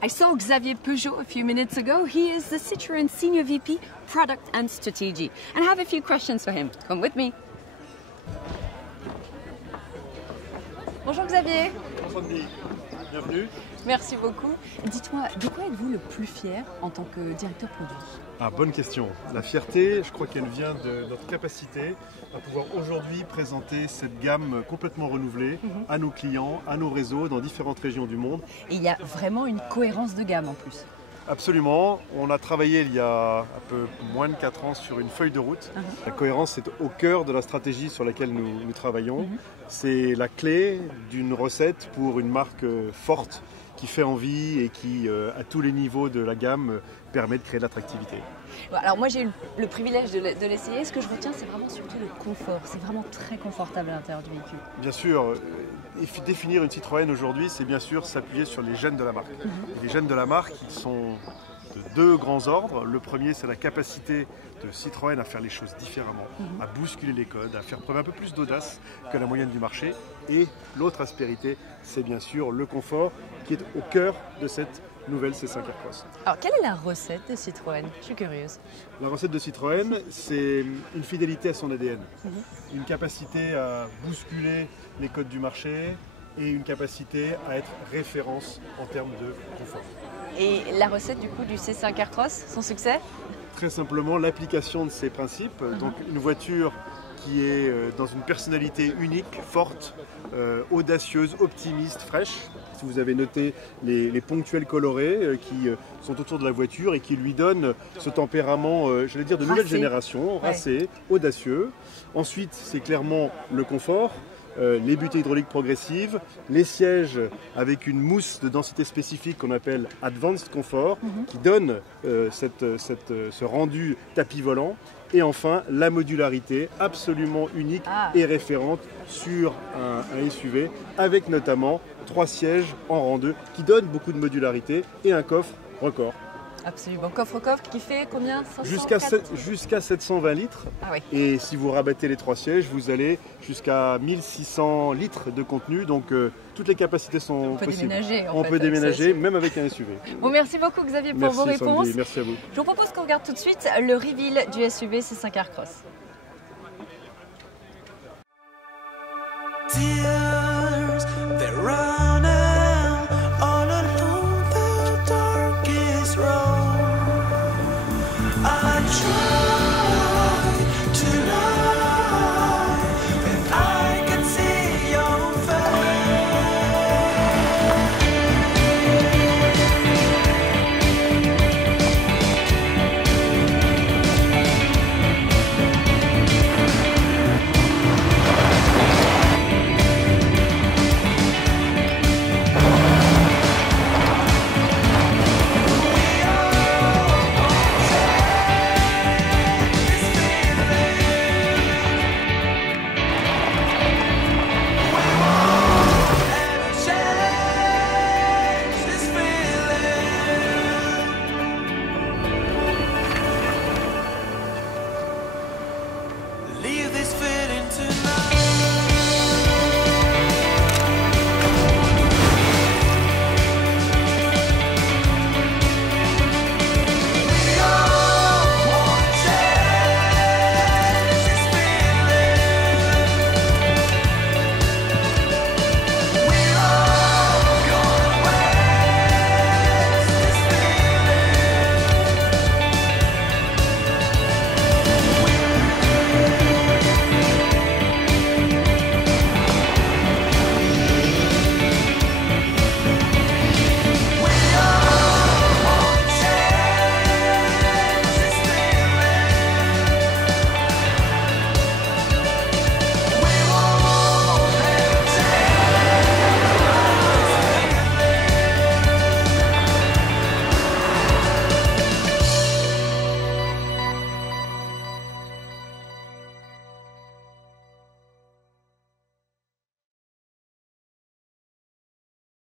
I saw Xavier Peugeot a few minutes ago. He is the Citroën Senior VP, Product and Strategy. And I have a few questions for him. Come with me. Bonjour Xavier. Bonjour Sandy, bienvenue. Merci beaucoup. Dites-moi, de quoi êtes-vous le plus fier en tant que directeur produit? Ah, bonne question. La fierté, je crois qu'elle vient de notre capacité à pouvoir aujourd'hui présenter cette gamme complètement renouvelée à nos clients, à nos réseaux dans différentes régions du monde. Et il y a vraiment une cohérence de gamme en plus. Absolument. On a travaillé il y a un peu moins de 4 ans sur une feuille de route. La cohérence est au cœur de la stratégie sur laquelle nous travaillons. C'est la clé d'une recette pour une marque forte qui fait envie et qui, à tous les niveaux de la gamme, permet de créer de l'attractivité. Alors moi j'ai eu le privilège de l'essayer. Ce que je retiens, c'est vraiment surtout le confort. C'est vraiment très confortable à l'intérieur du véhicule. Bien sûr, définir une Citroën aujourd'hui, c'est bien sûr s'appuyer sur les gènes de la marque. Et les gènes de la marque, ils sont de deux grands ordres. Le premier, c'est la capacité de Citroën à faire les choses différemment, à bousculer les codes, à faire preuve un peu plus d'audace que la moyenne du marché. Et l'autre aspérité, c'est bien sûr le confort qui est au cœur de cette nouvelle C5 Aircross. Alors quelle est la recette de Citroën? Je suis curieuse. La recette de Citroën, c'est une fidélité à son ADN, une capacité à bousculer les codes du marché et une capacité à être référence en termes de confort. Et la recette du coup du C5 Aircross, son succès? Très simplement l'application de ces principes, donc une voiture qui est dans une personnalité unique, forte, audacieuse, optimiste, fraîche. Si vous avez noté les ponctuels colorés qui sont autour de la voiture et qui lui donnent ce tempérament, j'allais dire, de nouvelle génération, racé, audacieux. Ensuite, c'est clairement le confort. Les butées hydrauliques progressives, les sièges avec une mousse de densité spécifique qu'on appelle Advanced Comfort, qui donne ce rendu tapis volant. Et enfin, la modularité absolument unique et référente sur un SUV, avec notamment 3 sièges en rang 2 qui donnent beaucoup de modularité et un coffre record. Absolument. Coffre-coffre qui fait combien? Jusqu'à 720 litres. Ah oui. Et si vous rabattez les 3 sièges, vous allez jusqu'à 1600 litres de contenu. Donc toutes les capacités sont possibles. On peut déménager même avec un SUV. Bon, merci beaucoup Xavier pour vos réponses. Sandy, merci à vous. Je vous propose qu'on regarde tout de suite le reveal du SUV C5 Aircross.